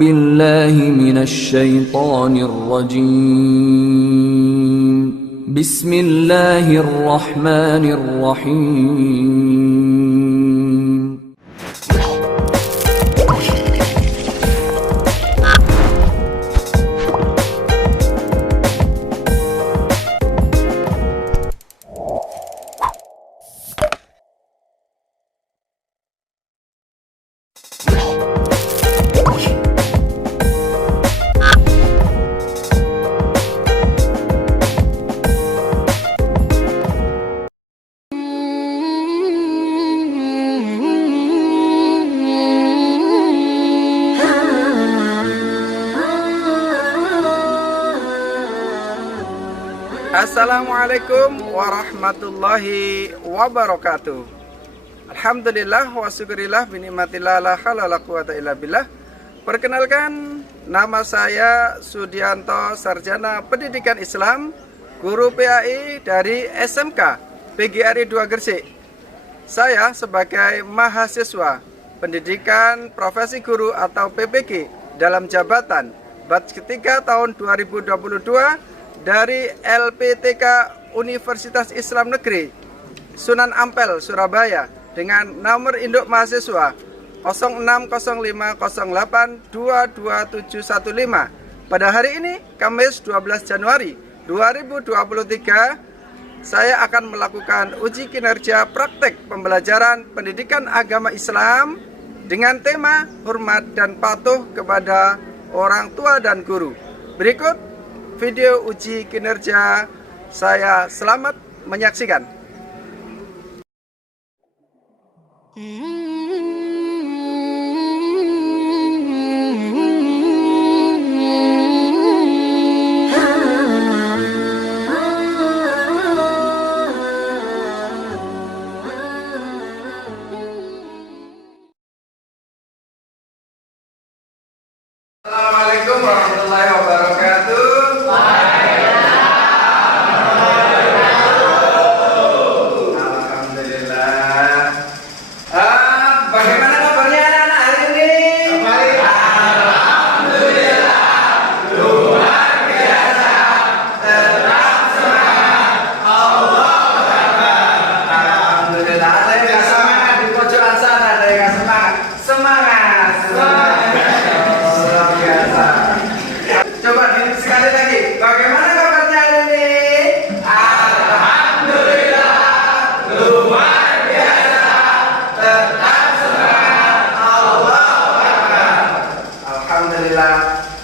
بالله من الشيطان الرجيم بسم الله الرحمن الرحيم. Assalamualaikum warahmatullahi wabarakatuh. Alhamdulillah wa syukurillah binikmatillah la haula la quwata illa billah. Perkenalkan, nama saya Sudianto, Sarjana Pendidikan Islam, Guru PAI dari SMK PGRI 2 Gresik. Saya sebagai mahasiswa Pendidikan Profesi Guru atau PPG dalam jabatan batch ketiga tahun 2022 dari LPTK Universitas Islam Negeri Sunan Ampel, Surabaya dengan nomor induk mahasiswa 060508227115. Pada hari ini, Kamis 12 Januari 2023, saya akan melakukan uji kinerja praktek pembelajaran pendidikan agama Islam dengan tema hormat dan patuh kepada orang tua dan guru. Berikut video uji kinerja saya, selamat menyaksikan. Assalamualaikum warahmatullahi wabarakatuh.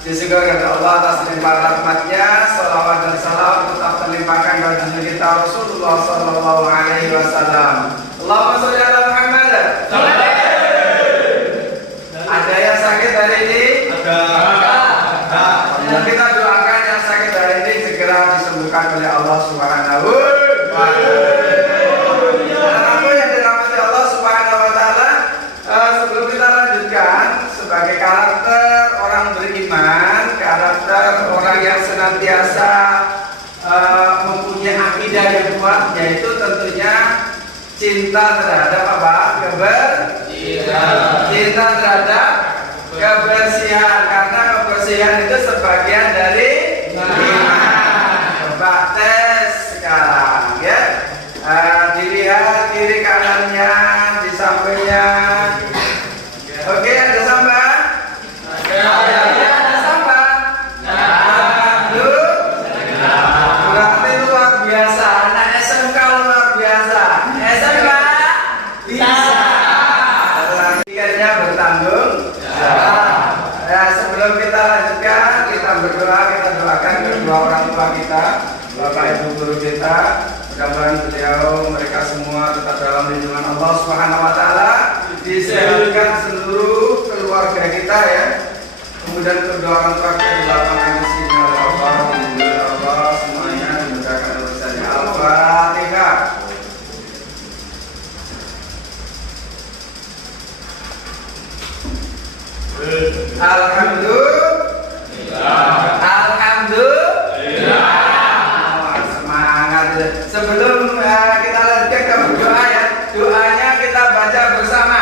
Disyukur kepada Allah atas limpahan rahmatnya, salawat dan salam tetap terlimpahkan kepada junjungan kita Rasulullah Sallallahu Alaihi Wasallam. Allahumma sholli ala Muhammad. Ada yang sakit hari ini? Ada. Kita doakan yang sakit hari ini segera disembuhkan oleh Allah Subhanahu wa Ta'ala. Apa yang dirahmati Allah Subhanahu wa Ta'ala, sebelum kita lanjutkan, sebagai karakter orang beriman, karakter orang yang senantiasa mempunyai akidah yang kuat, yaitu tentunya cinta terhadap apa? Cinta terhadap kebersihan, karena kebersihan itu sebagian dari iman. Coba tes sekarang ya. Dilihat kiri kanannya, di sampingnya. Oke, ada sampah? Ada sampah. Berarti luar biasa. Anak SMK luar biasa. SMK bisa. Akhirnya bertanggung jawab. Ya, sebelum kita lanjutkan, kita berdoa, kita doakan kedua orang tua kita, Bapak Ibu guru kita. Mudah-mudahan beliau, mereka semua tetap dalam lindungan Allah Subhanahu wa Ta'ala, disehatkan seluruh keluarga kita ya. Kemudian kedua orang tua kita dilapangkan rezeki oleh Allah, dimudahkan Allah, semuanya dimudahkan urusannya. Al-Fatihah. Alhamdulillah. Semangat. Sebelum kita lanjutkan ke berdoa ya, doanya kita baca bersama.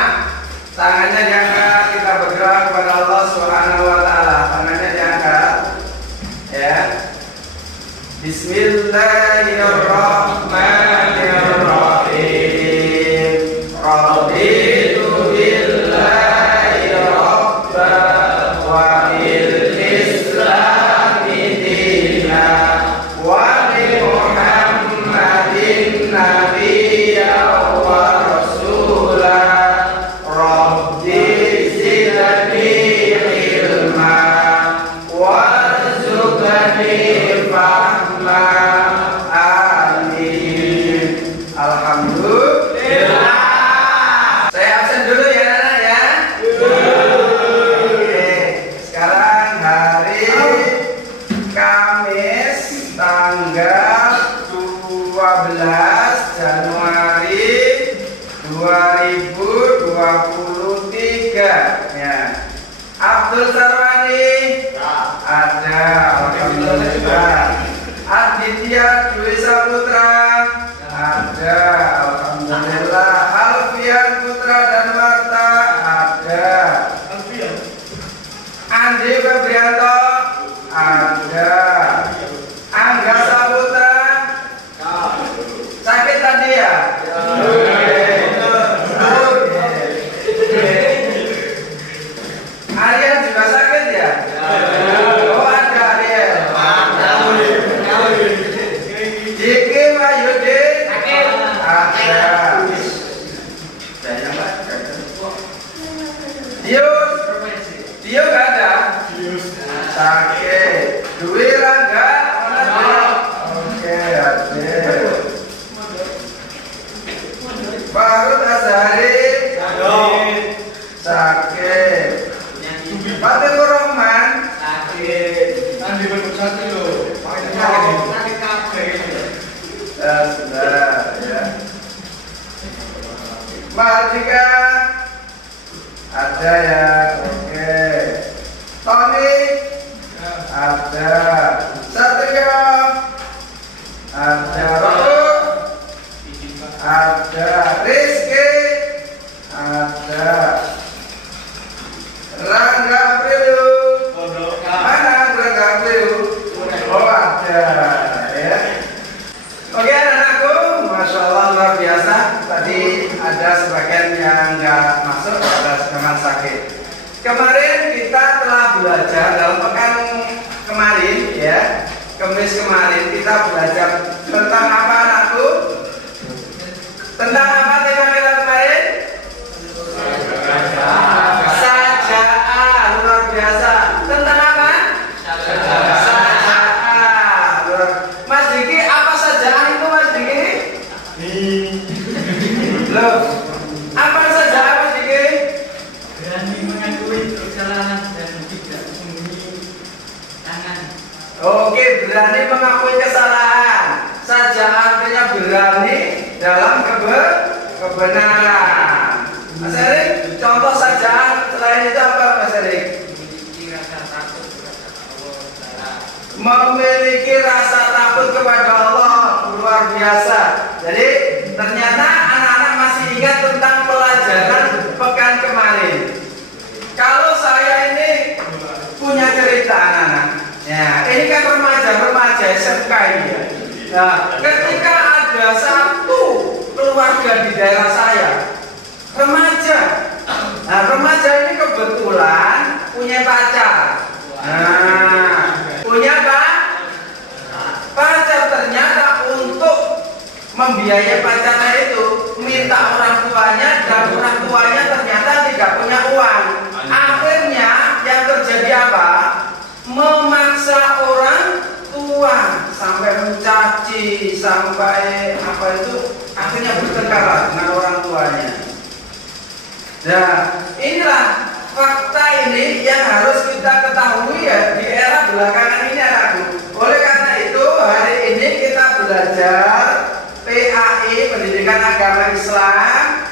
Tangannya diangkat, kita berdoa kepada Allah Subhanahu wa Ta'ala. 2023 ya. Abdul Sarwani ada, alhamdulillah. Aditya Dwi Saputra ada, alhamdulillah. Alfian Putra dan Marta ada. Andi Febrianto ada. Angga Saputra sakit tadi ya? Aryan juga sakit ya? Oh ada Aryan. Jiki Wahyudin ada. Dio gak ada? Sakit. Dwi Rangga oke ada. Farud Azhari sakit. Fatimur Rahman sakit. Nanti bersatu loh. Sakit kabeh. Sudah ya. Mardika ada ya, oke. Tony ada. Satrio ada. Raul ada. Rizky ada. Rangga Prilu mana Rangga Prilu? Oh ada ya. Oke anak-anakku, Masya Allah luar biasa. Tadi ada sebagian yang nggak masuk karena memang sakit. Kemarin kita telah belajar dalam pekan kemarin ya, Kamis kemarin kita belajar tentang apa anakku? Tentang apa tema kita kemarin? Saja'ah, luar biasa. Tentang apa? Saja'ah. Mas Diki, apa saja'ah itu Mas Diki? Loh, apa saja'ah Mas Diki? Berani mengakui kesalahan dan tidak sembunyi tangan. Oke, berani mengakui kesalahan. Saja'ah artinya berani dalam kebenaran. Mas Erik, contoh saja'ah selain itu apa Mas Erik? Memiliki rasa takut kepada Allah, luar biasa. Jadi ternyata anak-anak masih ingat tentang pelajaran pekan kemarin. Kalau saya ini punya cerita anak-anak, ya ini kan remaja SMK ini ya. Nah, ketika ada satu keluarga di daerah saya, remaja. Nah, remaja ini kebetulan punya pacar. Nah, punya apa? Pacar. Ternyata untuk membiayai pacarnya itu minta orang tuanya, dan orang tuanya ternyata tidak punya uang. Akhirnya yang terjadi apa? Memaksa orang tua sampai mencaci, sampai apa itu, akhirnya bertengkar dengan orang tuanya. Nah, inilah fakta ini yang harus kita ketahui ya di era belakangan ini anakku. Oleh karena itu hari ini kita belajar PAI, Pendidikan Agama Islam,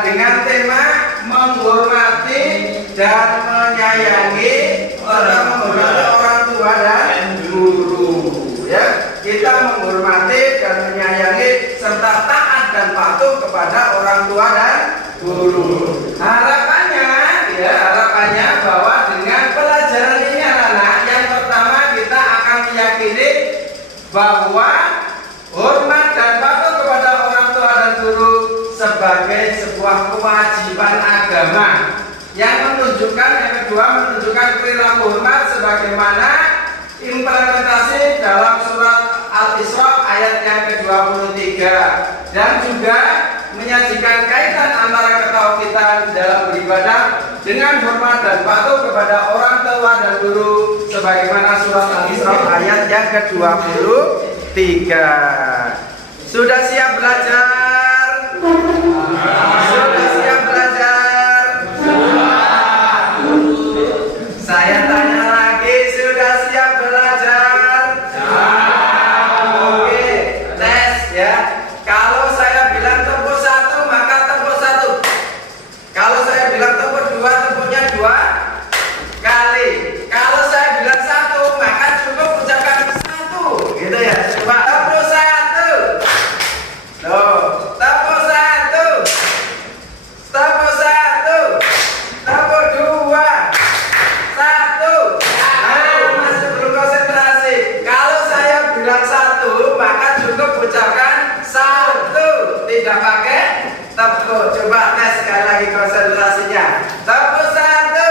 dengan tema menghormati dan menyayangi orang tua dan guru. Ya, kita menghormati dan menyayangi serta taat dan patuh kepada orang tua dan guru. Harapannya bahwa dengan pelajaran ini anak-anak, yang pertama kita akan meyakini bahwa hormat dan patuh kepada orang tua dan guru sebagai sebuah kewajiban agama yang menunjukkan, yang kedua menunjukkan perilaku hormat sebagaimana implementasi dalam surat Al-Isra ayat yang ke-23, dan juga menyajikan kaitan antara ketauhidan dalam beribadah dengan hormat dan patuh kepada orang tua dan guru sebagaimana surat Al-Isra ayat yang ke-23. Sudah siap belajar? Sudah siap belajar? Saya tanya lagi, sudah siap belajar? Oke, tes ya. Kalau saya bilang tepuk satu, maka tepuk Boleh sekali lagi konsentrasinya. Tepuk satu,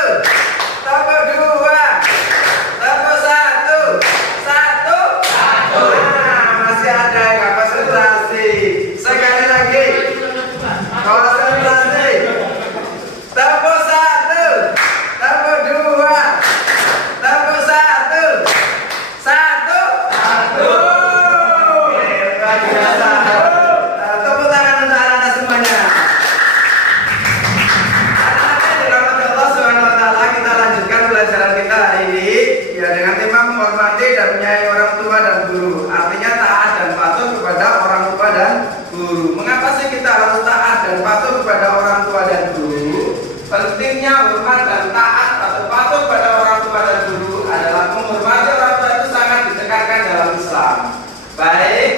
tepuk dua, tepuk satu, satu. Nah, masih ada yang konsentrasi. Sekali lagi, konsentrasi. Tepuk satu, tepuk dua, tepuk satu, satu. Luar biasa. Tepuk tangan untuk anak-anak semuanya. Anak-anak yang dirahmati Allah Subhanahu wa taala, kita lanjutkan pelajaran kita hari ini ya dengan tema menghormati dan menyayangi orang tua dan guru. Artinya taat dan patuh kepada orang tua dan guru. Mengapa sih kita harus taat dan patuh kepada orang tua dan guru? Pentingnya hormat dan taat atau patuh pada orang tua dan guru adalah menghormati orang tua itu sangat ditekankan dalam Islam. Baik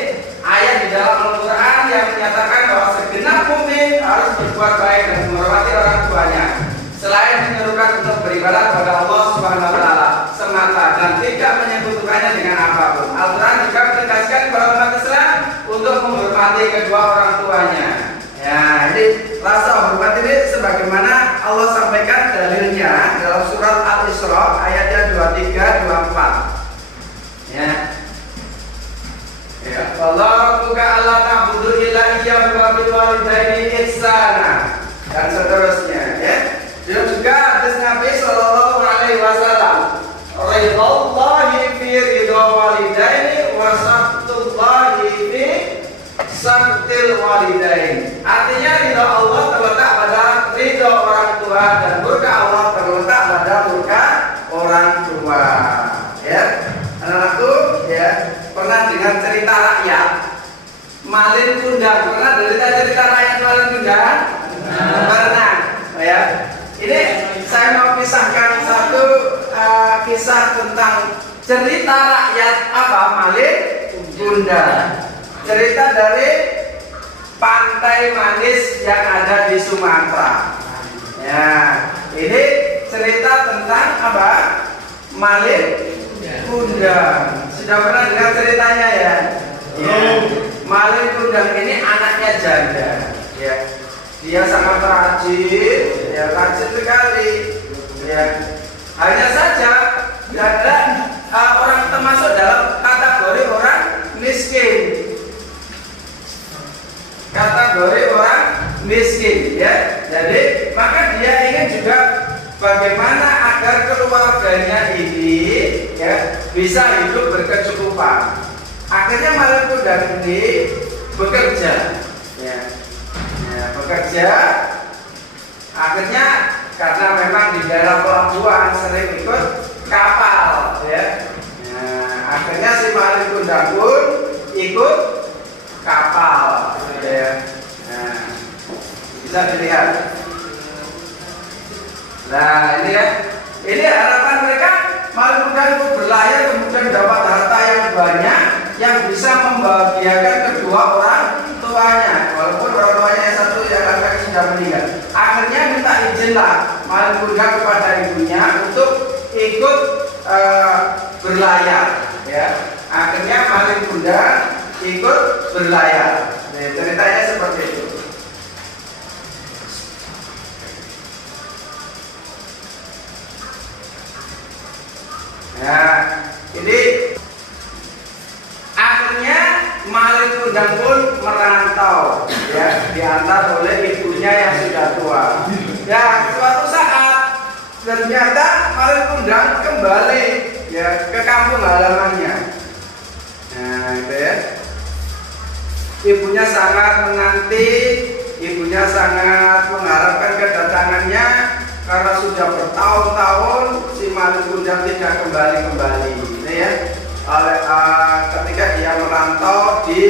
ayat di dalam Al-Quran yang menyatakan bahwa segenap mukmin harus berbuat baik dan menghormati orang tuanya, selain menyerukan untuk beribadah kepada Allah Subhanahu wa taala semata dan tidak menyekutukannya dengan apapun. Al-Quran juga menegaskan bahwa umat Islam untuk menghormati kedua orang tuanya. Ya, ini rasa hormat ini sebagaimana Allah sampaikan dalilnya dalam surat Al-Isra ayatnya 23 24. Ya. Ya, Allah buka Allah ta'budu illa iyyahu wa bil walidaini ihsana dan seterusnya ya. Dan juga hadis Nabi sallallahu alaihi wasallam, ridwallahi fi ridha walidaini wa saktullahi fi saktil walidain. Artinya ridha Allah terletak pada ridha orang tua dan murka Allah terletak pada murka orang tua. Ya, anak-anakku ya, pernah dengar cerita rakyat Malin Kundang? Pernah dengar cerita rakyat Malin Kundang? Pernah ya. Ini saya mau pisahkan satu kisah tentang cerita rakyat apa Malin Kundang. Cerita dari pantai manis yang ada di Sumatera. Ya, ini cerita tentang apa? Malin Kundang. Sudah pernah dengar ceritanya ya? Ya. Malin Kundang ini anaknya janda. Ya. Dia sangat rajin, ya rajin sekali. Ya. Hanya saja ada orang termasuk dalam kategori orang miskin. Kategori orang miskin, ya. Jadi maka dia ingin juga bagaimana agar keluarganya ini ya bisa hidup berkecukupan. Akhirnya Malin Kundang ini bekerja, ya. Bekerja. Akhirnya karena memang di daerah pelabuhan sering ikut kapal, ya. Akhirnya si Malin Kundang pun ikut kapal, ya. Bisa dilihat. Nah ini ya, ini harapan mereka Malin Kundang itu berlayar kemudian dapat harta yang banyak yang bisa membahagiakan kedua orang tuanya, walaupun orang tuanya yang satu yang laki-laki sudah meninggal. Akhirnya minta izinlah Malin Kundang kepada ibunya untuk ikut berlayar, ya. Akhirnya Malin Kundang ikut berlayar. Nah, ceritanya seperti itu. Nah, ini akhirnya Malin Kundang pun merantau, ya, diantar oleh ibunya yang sudah tua. Ya, suatu saat ternyata Malin Kundang kembali, ya, ke kampung halamannya. Nah, itu ya. Ibunya sangat menanti, ibunya sangat mengharapkan kedatangannya. Karena sudah bertahun-tahun si Malin Kundang tidak kembali, ini ya. Ketika dia merantau di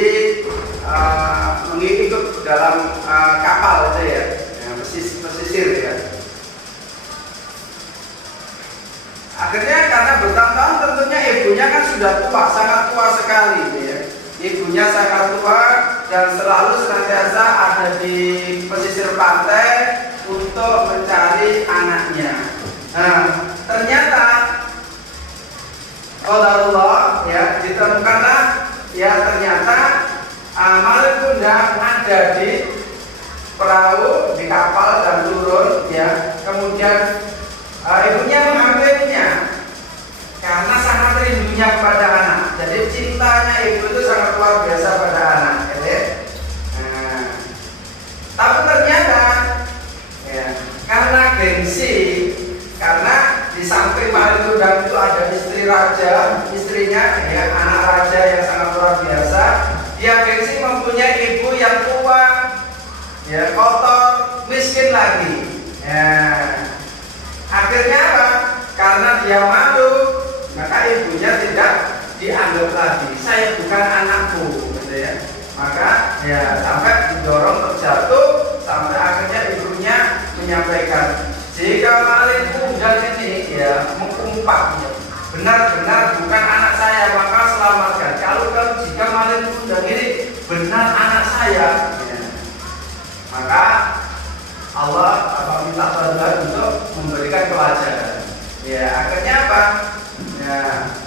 mengikut dalam kapal itu ya, pesisir ya. Akhirnya karena bertahun-tahun tentunya ibunya kan sudah tua, sangat tua sekali ya. Ibunya sangat tua dan selalu senantiasa ada di pesisir pantai untuk mencari anaknya. Nah, ternyata qadarullah ya, ditemukanlah ya ternyata Malin Kundang ada di perahu, di kapal miskin lagi. Ya. Akhirnya apa? Karena dia malu, maka ibunya tidak dianggap lagi. Saya bukan anakku, gitu ya. Maka ya sampai didorong terjatuh, sampai akhirnya ibunya menyampaikan, jika Malin Kundang ini ya mengumpat, benar-benar bukan anak saya, maka selamatkan. Kalau jika Malin Kundang ini benar anak saya, ya, maka Allah minta bantuan untuk memberikan pelajaran. Ya akhirnya apa? Ya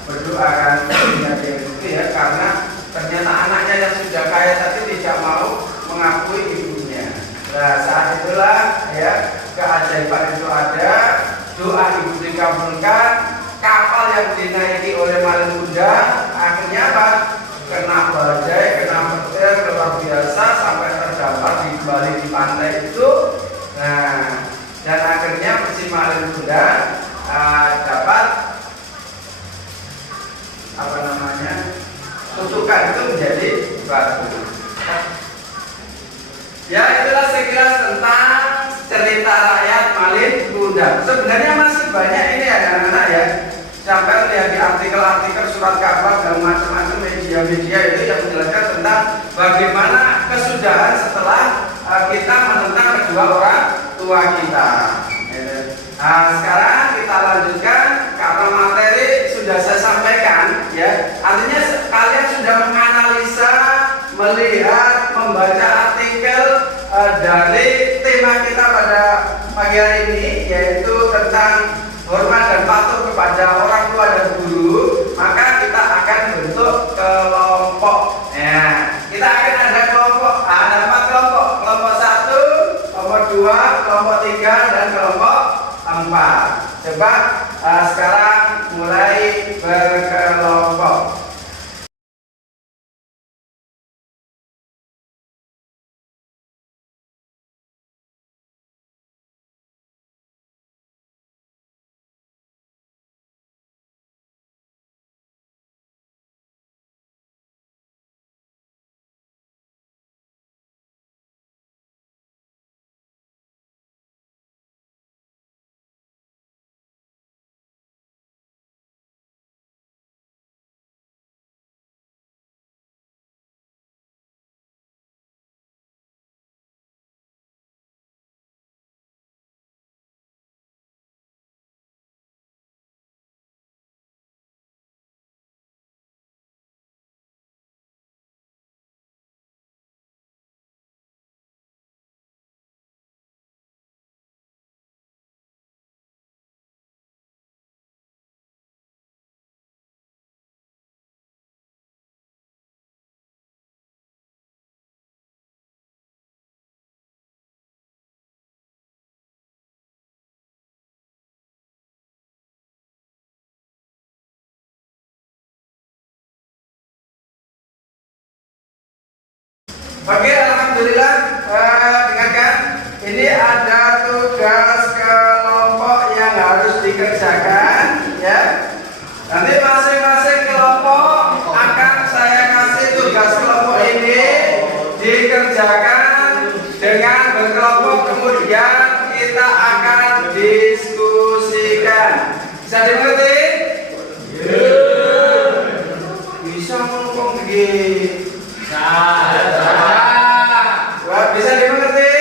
berdoa kan itu ya, karena ternyata anaknya yang sudah kaya tadi tidak mau mengakui ibunya. Nah saat itulah ya keajaiban itu ada, doa ibu dikabulkan, kapal yang dinaiki oleh Malin Kundang akhirnya apa? Kena badai, kena petir luar biasa sampai terdampar di balik di pantai itu. Nah dan akhirnya si Malin Kundang dapat apa namanya, kutukan itu menjadi batu. Ya itulah sekilas tentang cerita rakyat Malin Kundang. Sebenarnya masih banyak ini ya anak-anak ya. Sampai lihat di artikel-artikel surat kabar dan macam-macam media-media itu yang menjelaskan tentang bagaimana kesudahan setelah kita menentang kedua orang tua kita. Nah sekarang kita lanjutkan karena materi sudah saya sampaikan ya. Artinya kalian sudah menganalisa, melihat, membaca artikel dari tema kita pada pagi hari ini, yaitu tentang hormat dan patuh kepada orang tua dan guru. Maka kita akan bentuk kelompok. Ya, kita akan ada kelompok, ada 4 kelompok. Kelompok 1, kelompok 2, kelompok 3, dan kelompok 4. Coba sekarang mulai berkelompok. Oke, alhamdulillah. Dengarkan, ini ada tugas kelompok yang harus dikerjakan, ya. Nanti masing-masing kelompok akan saya kasih tugas kelompok ini dikerjakan dengan berkelompok, kemudian kita akan diskusikan. Bisa dimengerti? Bisa ngomong begini. Bisa dimengerti?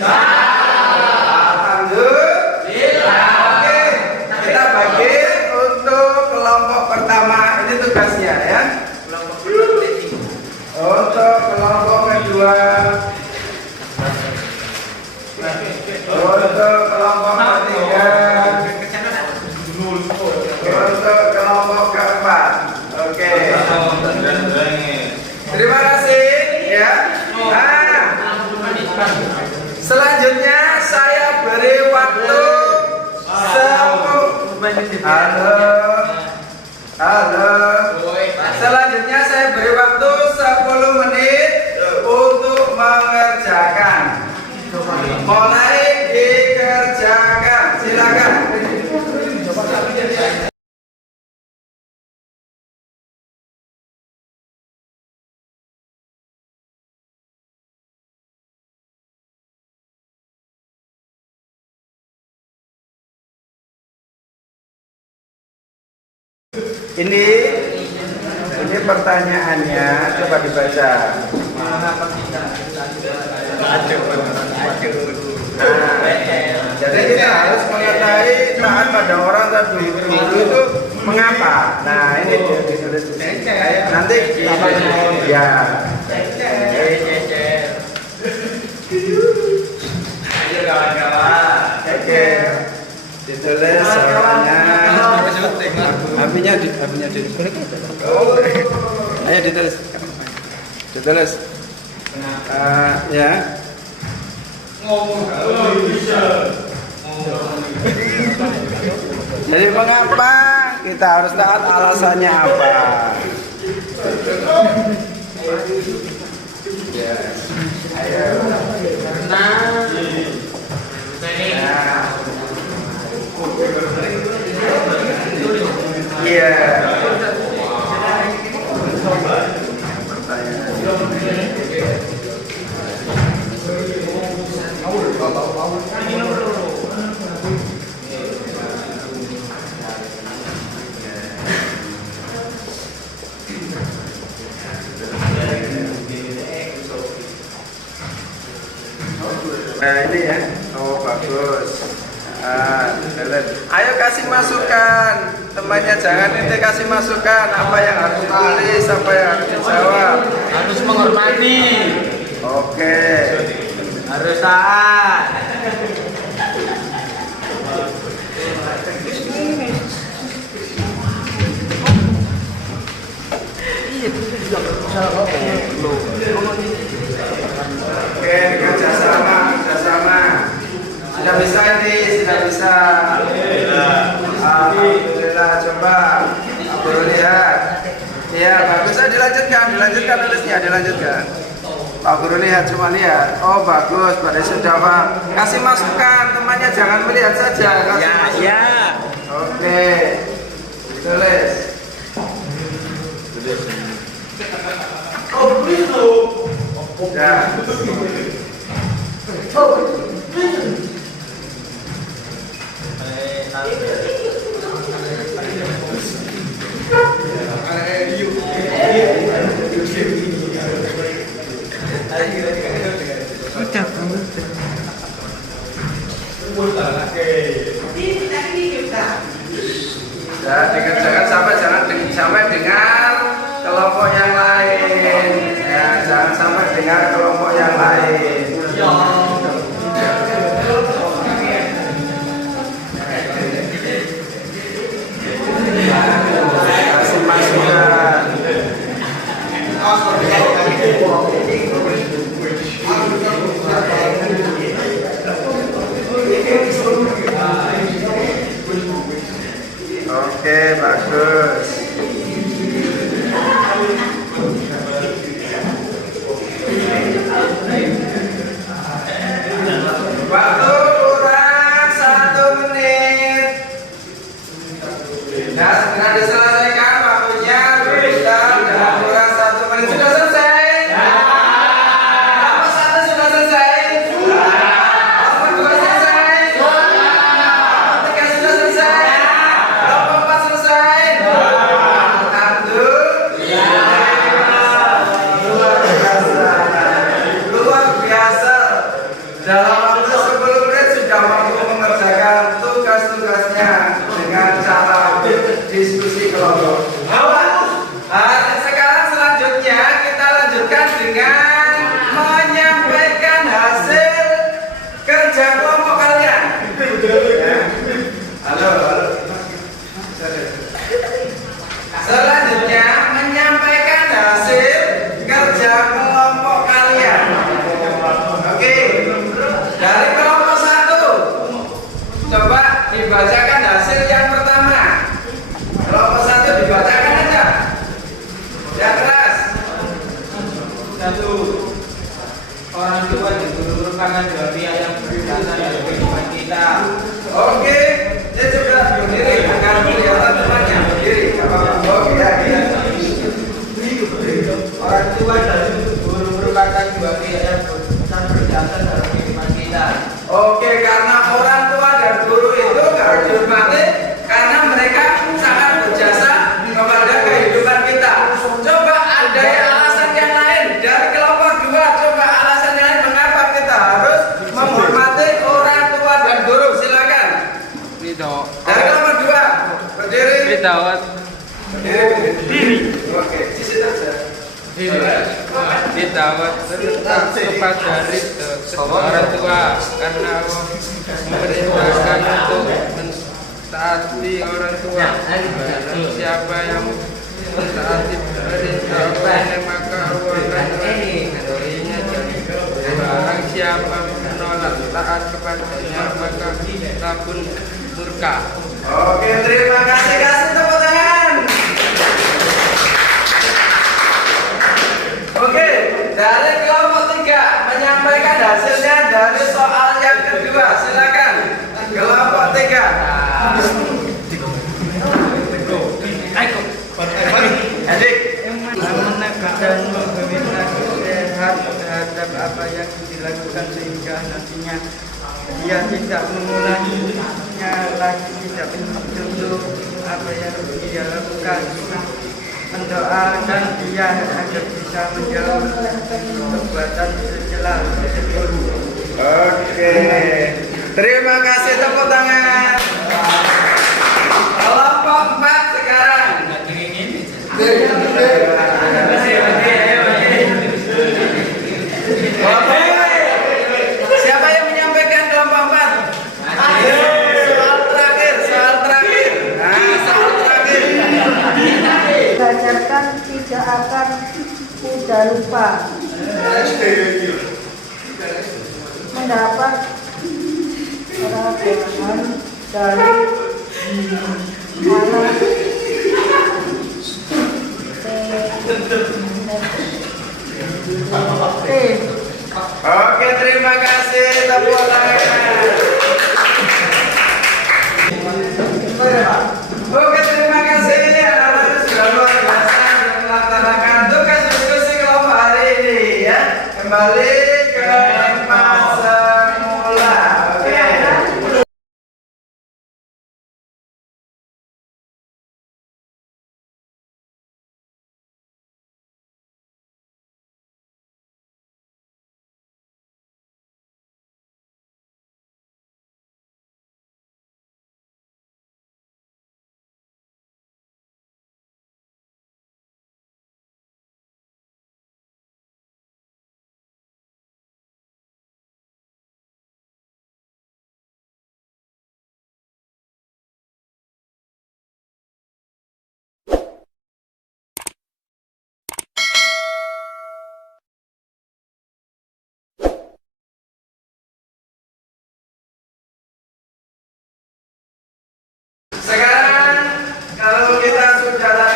Alhamdulillah. Oke, kita bagi untuk kelompok pertama. Ini tugasnya ya. Untuk kelompok kedua, untuk kelompok ketiga, untuk kelompok keempat. Oke. Terima kasih ya. Nah, selanjutnya saya beri waktu 10. Halo. Selanjutnya saya beri waktu 10 menit untuk mengerjakan. Mulai dikerjakan. Silakan. Ini pertanyaannya, coba dibaca. Mengapa kita Jadi kita harus mengetahui taat pada orang tadi guru itu mengapa. Nah ini ditulis. Nanti ya. Ayo kawan-kawan. Oke. Ditulis soalnya. Apinya di. Oh. Ayo ditulis. Ditulis. Ya. Jadi mengapa kita harus taat, alasannya apa? Ya. Ayo. Iya. Nah ini ya, oh bagus. Ayo kasih masukan, temannya jangan ente kasih masukan apa yang harus ditulis, apa yang harus dijawab. Harus menghormati. Oke. Harus taat. Oke, kerjasama. Sudah bisa ini, sudah bisa. Alhamdulillah, coba aku lihat. Ya, bagus. Dilanjutkan tulisnya, dilanjutkan. Pak Guru lihat, cuma lihat. Oh bagus, pada sudah Pak. Kasih masukan, temannya jangan melihat saja. Kasih masukan. Ya. Oke, tulis. Ya. Ya, dikerjakan sampai dengar kelompok yang lain. Ya, jangan sampai dengar kelompok yang lain. Kasih masukan. Oke, bagus. Waktu kurang 1 menit. Nah, segera diselesaikan waktunya. Rujukan dalam kurang 1 menit. Sudah selesai? Apa satu sudah selesai? Apa 2 selesai? Apa 3 sudah selesai? Apa 4 selesai? Luar biasa. Dalam waktu 10 menit sudah mampu mengerjakan tugas-tugasnya dengan cara diskusi kelompok. Sekarang selanjutnya kita lanjutkan dengan menyampaikan hasil kerja kelompok kalian. Halo. Selanjutnya menyampaikan hasil kerja kelompok kalian. Oke. Dari kelompok 1, coba dibacakan hasil yang pertama. Kelompok 1 dibacakan aja. Yang keras. 1. Orang tua dan guru merupakan dua pihak yang berdasar dalam kehidupan kita. Oke, dia juga berdiri agar kelihatan temannya berdiri. Oke, ya. Orang tua dan guru merupakan dua pihak yang berdasar dalam kehidupan kita. Oke, karena orang tua dan guru itu harus dihormati karena mereka sangat berjasa dawat serta kepada ridho orang tua karena Allah memerintahkan untuk mentaati orang tua. Dan siapa yang mentaati perintah Allah maka Allah akan meridhoinya, dan barang siapa menolak taat kepadanya maka kita pun murka. Oke, terima kasih, kasih tepuk tangan. Oke, dari kelompok 3 menyampaikan hasilnya dari soal yang kedua. Silakan kelompok 3. Adik. Menegakkan pemerintahan sehat terhadap apa yang dilakukan sehingga nantinya dia tidak mengulanginya lagi, tidak mencontoh apa yang dia lakukan. Mendoakan dia agar bisa menjauh perbuatan tercela tersebut. Oke, terima kasih, tepuk tangan. Kelompok 4 sekarang. Siapa yang menyampaikan kelompok 4? Ayo, soal terakhir. Soal terakhir. Belajarkan tidak akan mudah lupa. Mendapat pelajaran dari Oke, terima kasih, tepuk tangan. Oke, terima kasih. Anak-anak sudah luar biasa dan melaksanakan tugas diskusi kelompok hari ini ya. Kembali ke tempat semula. Oke. Sekarang kalau kita sudah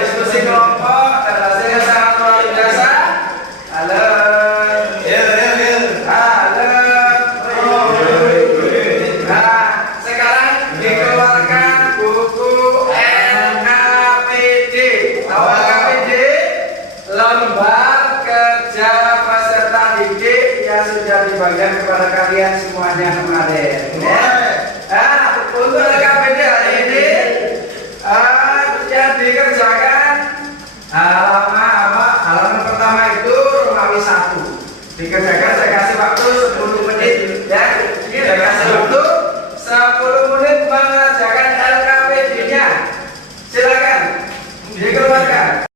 diskusi kelompok dan hasilnya sangat luar biasa. Halo. Halo. Nah, sekarang dikeluarkan buku LKPD. Tahu LKPD? Lembar kerja peserta didik yang sudah dibagikan kepada kalian semuanya kemarin. Ya. Untuk LKPD hari ini yang dikerjakan halaman pertama itu Romawi 1 dikerjakan. Saya kasih waktu 10 menit ya. Saya kasih waktu 10 menit mengerjakan LKPD-nya. Silakan dikeluarkan.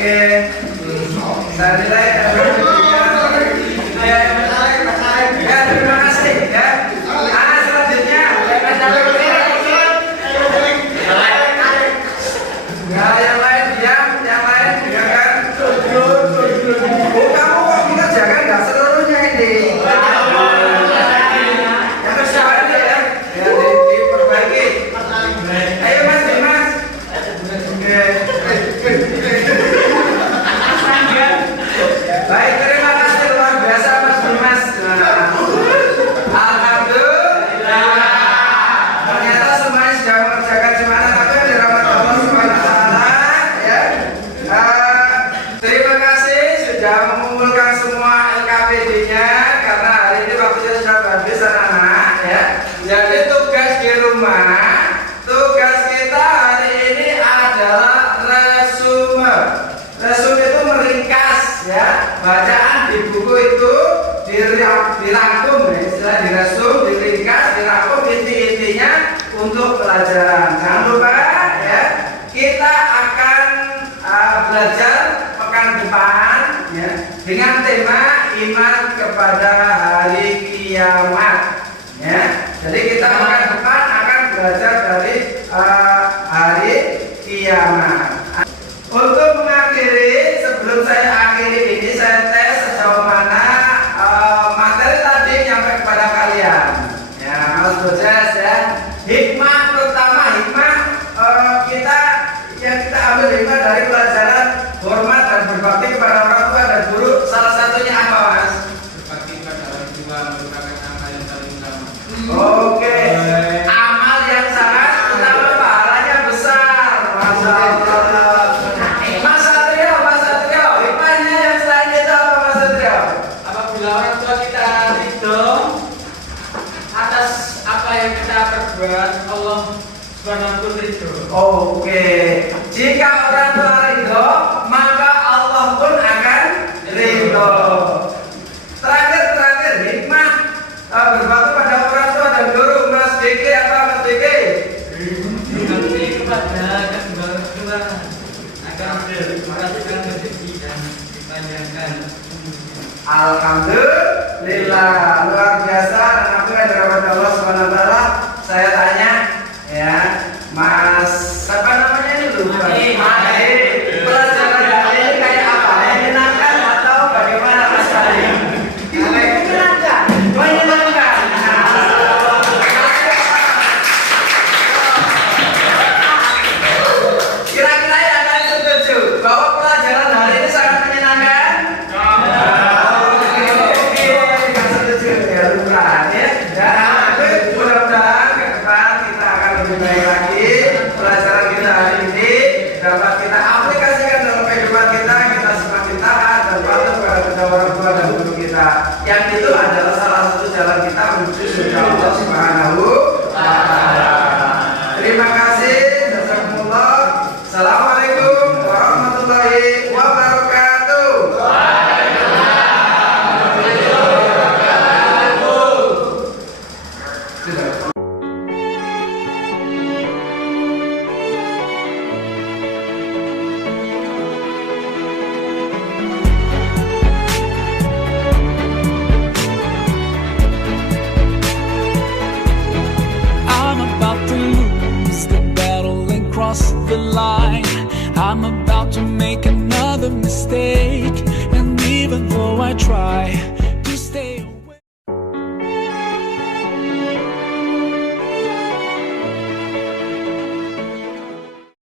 Oke. Saya nilai ya, terima kasih ya. Selanjutnya ya, yang lain diam, yang lain dengarkan. Oh, kamu kok mengerjakan nggak seluruhnya ini? Yang kesalahan ya, diperbaiki. Ayo Mas Dimas. Oke. Baik, terima kasih luar biasa Mas Dimas. Alhamdulillah. Ternyata semuanya sudah mengerjakan gimana, tapi yang dirahmati Allah Subhanahu wa taala ya. Terima kasih sudah mengumpulkan semua LKPD-nya karena hari ini waktunya sudah habis anak-anak ya. Jadi tugas di rumah, tugas kita hari ini adalah resume. Resume itu meringkas ya, bacaan di buku itu dirangkum ya, istilah diresum, diringkas, dirangkum inti-intinya untuk pelajaran. Jangan lupa ya, kita akan belajar pekan depan ya dengan tema iman kepada hari kiamat ya. Jadi kita pekan depan akan belajar dari hari kiamat. Untuk mengakhiri, sebelum saya akhiri ini, saya tes sejauh mana materi tadi nyampe kepada kalian. Ya, Mas Bojas ya. Hikmah pertama, hikmah kita ambil hikmah dari pelajaran hormat dan berbakti kepada orang tua dan guru. Salah satunya apa, Mas? Berbakti kepada orang tua merupakan amal yang paling utama. Oke. Amal yang sangat utama, pahalanya besar. Masya Allah. Mas Satrio, hikmahnya yang selain itu apa Mas Satrio? Apabila orang tua kita ridho atas apa yang kita perbuat, Allah Subhanahu ridho. Oke. Jika orang tua ridho, maka Allah pun akan ridho. Terakhir hikmah berbakti pada orang tua dan guru. Mas Diki apa Mas Diki? Berbakti kepada kedua orang tua agar merasakan rezeki dan dipanjangkan. Alhamdulillah, luar biasa. Dan aku yang dirahmati Allah Subhanahu wa taala, saya tanya ya, Mas siapa namanya ini lupa. Mane. Pelajaran hari ini kayak apa? Menyenangkan atau bagaimana Mas Mane? Menyenangkan. Menyenangkan. Kira-kira yang kalian setuju bahwa pelajaran hari ini sangat menyenangkan? Mudah-mudahan ke depan kita akan lebih baik lagi. Pelajaran kita hari ini dapat kita aplikasikan dalam kehidupan kita. Kita semakin taat dan patuh kepada kedua orang tua dan guru kita. Yang itu adalah salah satu jalan kita menuju surga Allah Subhanahu wa taala. Terima kasih. Jazakumullah. Assalamualaikum warahmatullahi wabarakatuh. I'm about to lose the battle and cross the line. I'm about to make another mistake, and even though I try,